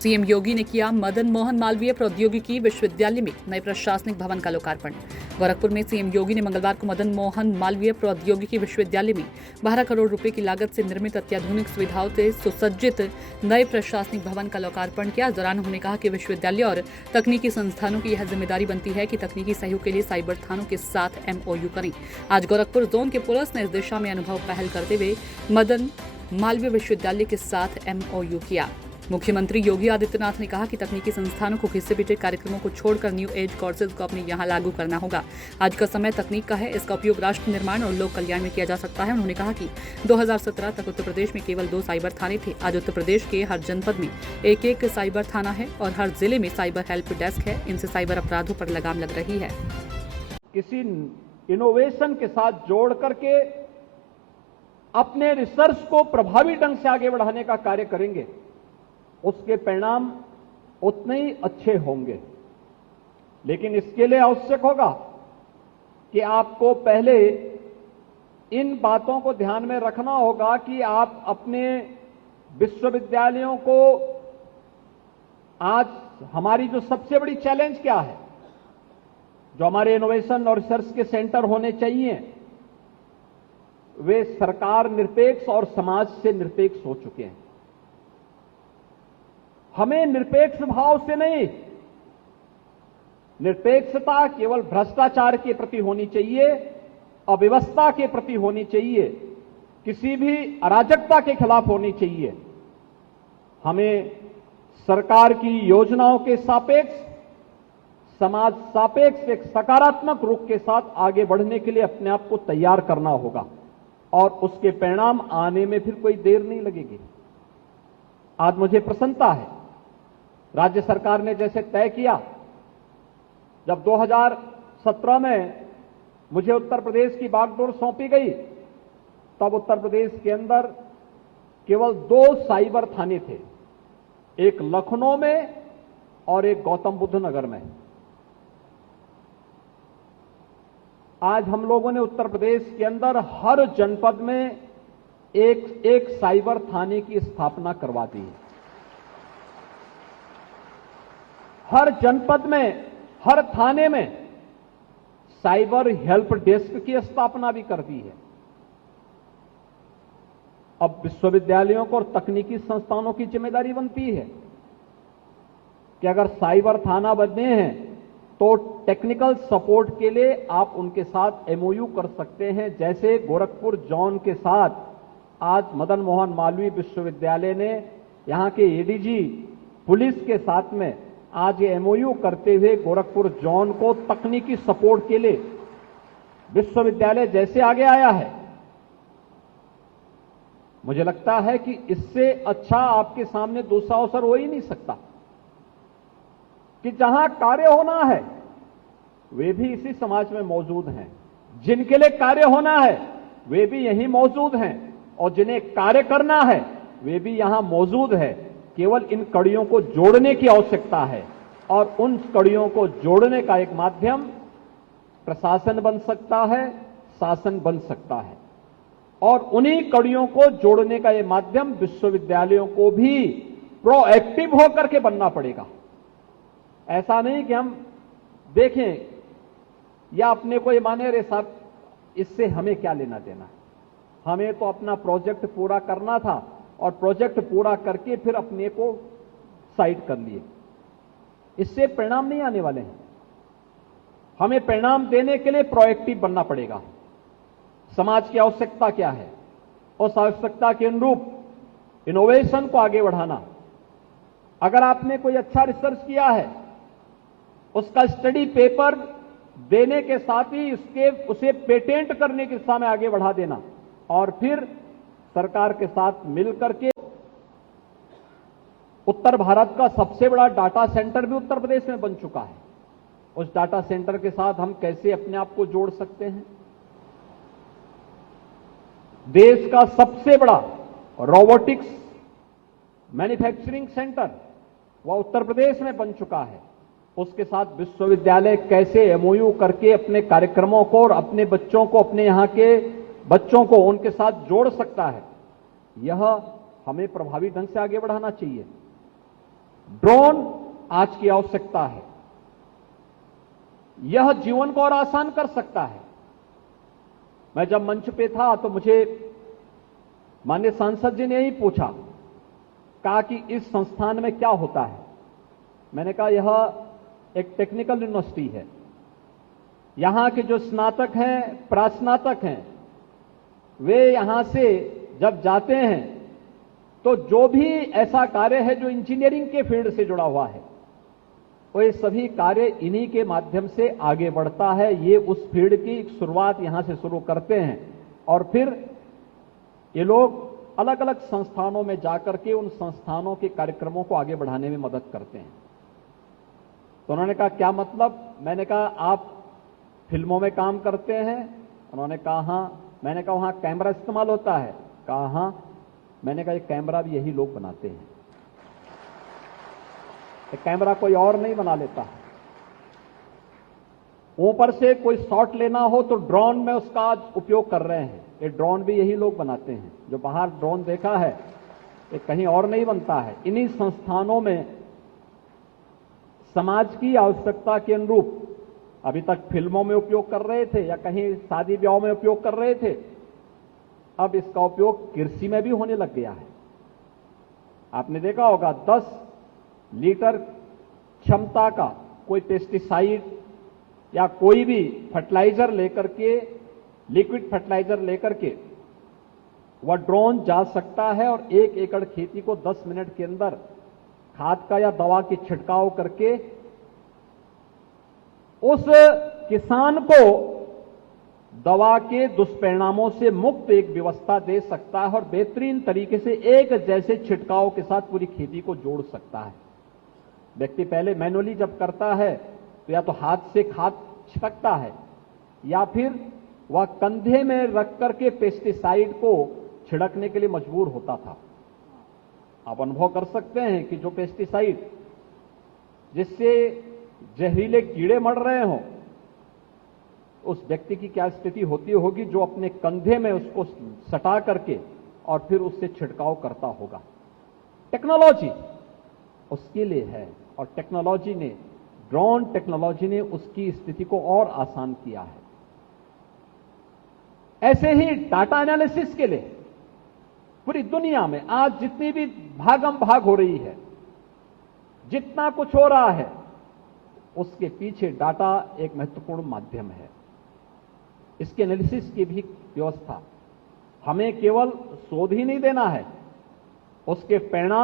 CM योगी ने किया मदन मोहन मालवीय प्रौद्योगिकी विश्वविद्यालय में नए प्रशासनिक भवन का लोकार्पण। गोरखपुर में सीएम योगी ने मंगलवार को मदन मोहन मालवीय प्रौद्योगिकी विश्वविद्यालय में 12 करोड़ रुपए की लागत से निर्मित अत्याधुनिक सुविधाओं से सुसज्जित नए प्रशासनिक भवन का लोकार्पण किया। इस दौरान उन्होंने कहा कि विश्वविद्यालय और तकनीकी संस्थानों की यह जिम्मेदारी बनती है कि तकनीकी सहयोग के लिए साइबर थानों के साथ MOU करें। आज गोरखपुर जोन के पुलिस ने इस दिशा में अनुभव पहल करते हुए मदन मालवीय विश्वविद्यालय के साथ MOU किया। मुख्यमंत्री योगी आदित्यनाथ ने कहा कि तकनीकी संस्थानों को घिसे पिटे कार्यक्रमों को छोड़कर न्यू एज कोर्सेज को अपने यहाँ लागू करना होगा। आज का समय तकनीक का है, इसका उपयोग राष्ट्र निर्माण और लोक कल्याण में किया जा सकता है। उन्होंने कहा कि 2017 तक उत्तर प्रदेश में केवल 2 साइबर थाने थे। आज उत्तर प्रदेश के हर जनपद में एक साइबर थाना है और हर जिले में साइबर हेल्प डेस्क है। इनसे साइबर अपराधों पर लगाम लग रही है। किसी इनोवेशन के साथ जोड़ करके अपने रिसर्च को प्रभावी ढंग से आगे बढ़ाने का कार्य करेंगे, उसके परिणाम उतने ही अच्छे होंगे। लेकिन इसके लिए आवश्यक होगा कि आपको पहले इन बातों को ध्यान में रखना होगा कि आप अपने विश्वविद्यालयों को, आज हमारी जो सबसे बड़ी चैलेंज क्या है, जो हमारे इनोवेशन और रिसर्च के सेंटर होने चाहिए, वे सरकार निरपेक्ष और समाज से निरपेक्ष हो चुके हैं। हमें निरपेक्ष भाव से नहीं, निरपेक्षता केवल भ्रष्टाचार के प्रति होनी चाहिए, अव्यवस्था के प्रति होनी चाहिए, किसी भी अराजकता के खिलाफ होनी चाहिए। हमें सरकार की योजनाओं के सापेक्ष, समाज सापेक्ष एक सकारात्मक रुख के साथ आगे बढ़ने के लिए अपने आप को तैयार करना होगा और उसके परिणाम आने में फिर कोई देर नहीं लगेगी। आज मुझे प्रसन्नता है, राज्य सरकार ने जैसे तय किया, जब 2017 में मुझे उत्तर प्रदेश की बागडोर सौंपी गई, तब उत्तर प्रदेश के अंदर केवल 2 साइबर थाने थे, एक लखनऊ में और एक गौतम बुद्ध नगर में। आज हम लोगों ने उत्तर प्रदेश के अंदर हर जनपद में एक साइबर थाने की स्थापना करवा दी है। हर जनपद में, हर थाने में साइबर हेल्प डेस्क की स्थापना भी कर दी है। अब विश्वविद्यालयों को और तकनीकी संस्थानों की जिम्मेदारी बनती है कि अगर साइबर थाना बनने हैं तो टेक्निकल सपोर्ट के लिए आप उनके साथ MOU कर सकते हैं। जैसे गोरखपुर जोन के साथ आज मदन मोहन मालवीय विश्वविद्यालय ने यहां के ADG पुलिस के साथ में आज ये MOU करते हुए गोरखपुर जोन को तकनीकी सपोर्ट के लिए विश्वविद्यालय जैसे आगे आया है, मुझे लगता है कि इससे अच्छा आपके सामने दूसरा अवसर हो ही नहीं सकता कि जहां कार्य होना है वे भी इसी समाज में मौजूद हैं, जिनके लिए कार्य होना है वे भी यहीं मौजूद हैं और जिन्हें कार्य करना है वे भी यहां मौजूद है। केवल इन कड़ियों को जोड़ने की आवश्यकता है और उन कड़ियों को जोड़ने का एक माध्यम प्रशासन बन सकता है, शासन बन सकता है और उन्हीं कड़ियों को जोड़ने का यह माध्यम विश्वविद्यालयों को भी प्रोएक्टिव होकर के बनना पड़ेगा। ऐसा नहीं कि हम देखें या अपने को ये माने, अरे साहब इससे हमें क्या लेना देना है, हमें तो अपना प्रोजेक्ट पूरा करना था और प्रोजेक्ट पूरा करके फिर अपने को साइड कर लिए। इससे परिणाम नहीं आने वाले हैं। हमें परिणाम देने के लिए प्रोएक्टिव बनना पड़ेगा। समाज की आवश्यकता क्या है, उस आवश्यकता के अनुरूप इनोवेशन को आगे बढ़ाना। अगर आपने कोई अच्छा रिसर्च किया है, उसका स्टडी पेपर देने के साथ ही उसे पेटेंट करने की दिशा में आगे बढ़ा देना और फिर सरकार के साथ मिलकर के उत्तर भारत का सबसे बड़ा डाटा सेंटर भी उत्तर प्रदेश में बन चुका है। उस डाटा सेंटर के साथ हम कैसे अपने आप को जोड़ सकते हैं। देश का सबसे बड़ा रोबोटिक्स मैन्युफैक्चरिंग सेंटर वह उत्तर प्रदेश में बन चुका है। उसके साथ विश्वविद्यालय कैसे MOU करके अपने कार्यक्रमों को और अपने बच्चों को, अपने यहां के बच्चों को उनके साथ जोड़ सकता है, यह हमें प्रभावी ढंग से आगे बढ़ाना चाहिए। ड्रोन आज की आवश्यकता है। यह जीवन को और आसान कर सकता है। मैं जब मंच पे था तो मुझे माननीय सांसद जी ने ही पूछा, कहा कि इस संस्थान में क्या होता है। मैंने कहा यह एक टेक्निकल यूनिवर्सिटी है। यहां के जो स्नातक हैं, प्रास्नातक हैं, वे यहां से जब जाते हैं तो जो भी ऐसा कार्य है जो इंजीनियरिंग के फील्ड से जुड़ा हुआ है, वो ये सभी कार्य इन्हीं के माध्यम से आगे बढ़ता है। ये उस फील्ड की शुरुआत यहां से शुरू करते हैं और फिर ये लोग अलग अलग संस्थानों में जाकर के उन संस्थानों के कार्यक्रमों को आगे बढ़ाने में मदद करते हैं। तो उन्होंने कहा क्या मतलब? मैंने कहा आप फिल्मों में काम करते हैं? उन्होंने कहा हां। मैंने कहा वहां कैमरा इस्तेमाल होता है? कहा हां। मैंने कहा ये कैमरा भी यही लोग बनाते हैं, ये कैमरा कोई और नहीं बना लेता। ऊपर से कोई शॉट लेना हो तो ड्रोन में उसका आज उपयोग कर रहे हैं, ये ड्रोन भी यही लोग बनाते हैं। जो बाहर ड्रोन देखा है ये कहीं और नहीं बनता है। इन्हीं संस्थानों में समाज की आवश्यकता के अनुरूप अभी तक फिल्मों में उपयोग कर रहे थे या कहीं शादी ब्याह में उपयोग कर रहे थे, अब इसका उपयोग कृषि में भी होने लग गया है। आपने देखा होगा 10 लीटर क्षमता का कोई पेस्टिसाइड या कोई भी फर्टिलाइजर लेकर के, लिक्विड फर्टिलाइजर लेकर के वह ड्रोन जा सकता है और 1 एकड़ खेती को 10 मिनट के अंदर खाद का या दवा की छिड़काव करके उस किसान को दवा के दुष्परिणामों से मुक्त एक व्यवस्था दे सकता है और बेहतरीन तरीके से एक जैसे छिड़काव के साथ पूरी खेती को जोड़ सकता है। व्यक्ति पहले मैनुअली जब करता है तो या तो हाथ से खाद छिड़कता है या फिर वह कंधे में रख करके पेस्टिसाइड को छिड़कने के लिए मजबूर होता था। आप अनुभव कर सकते हैं कि जो पेस्टिसाइड जिससे जहरीले कीड़े मर रहे हों, उस व्यक्ति की क्या स्थिति होती होगी जो अपने कंधे में उसको सटा करके और फिर उससे छिड़काव करता होगा। टेक्नोलॉजी उसके लिए है और टेक्नोलॉजी ने, ड्रोन टेक्नोलॉजी ने उसकी स्थिति को और आसान किया है। ऐसे ही डाटा एनालिसिस के लिए पूरी दुनिया में आज जितनी भी भागम भाग हो रही है, जितना कुछ हो रहा है, उसके पीछे डाटा एक महत्वपूर्ण माध्यम है। इसके एनालिसिस की भी व्यवस्था, हमें केवल शोध ही नहीं देना है, उसके परिणाम